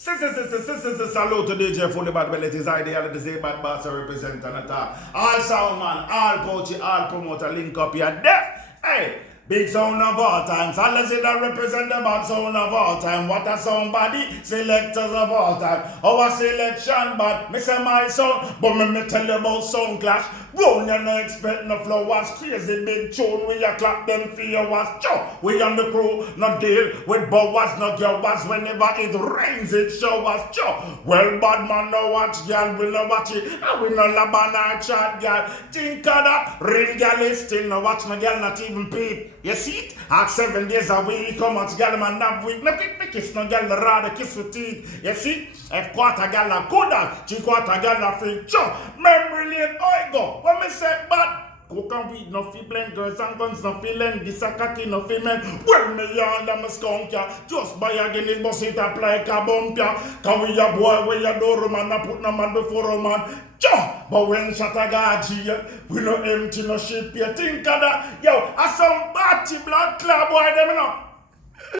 Salute to DJ Fully Bad Belly. It is ideal to say bad boss represent and attack. All sound man, all coach, all promoter link up here. Deaf. Hey, big sound of all time. Salazar that represent the bad sound of all time. What a somebody, selectors of all time. Our selection bad, me say my sound, but me tell you about sound clash. Round you no expect no flowers, crazy big tune. We a clap them for your was. We on the crew, no deal with bowers, no girls. Whenever it rains, it showers. Well, bad man no watch, girl, we no watch it. And we no lab on our chat, girl. Think of that, ring girl is still no watch, no girl not even peep. You see it? Ask 7 days a week, come out, girl, man, not week. No quick, me kiss, no girl, rather kiss with teeth. You see? If quarter girl a good, 3/4 girl a free. Memory lane, I go. When me say bad, coke and weed no fi blend, girls and guns no fi lend, this a cocky no fi men. Well me yarn them a skunk ya, just buy a Guinness bus it up like a bump ya. Can we a boy we a do man, a put no man before a man. But when shot a gaji, we no empty no ship, you think of that. Yo, a some batty blood club boy them you know.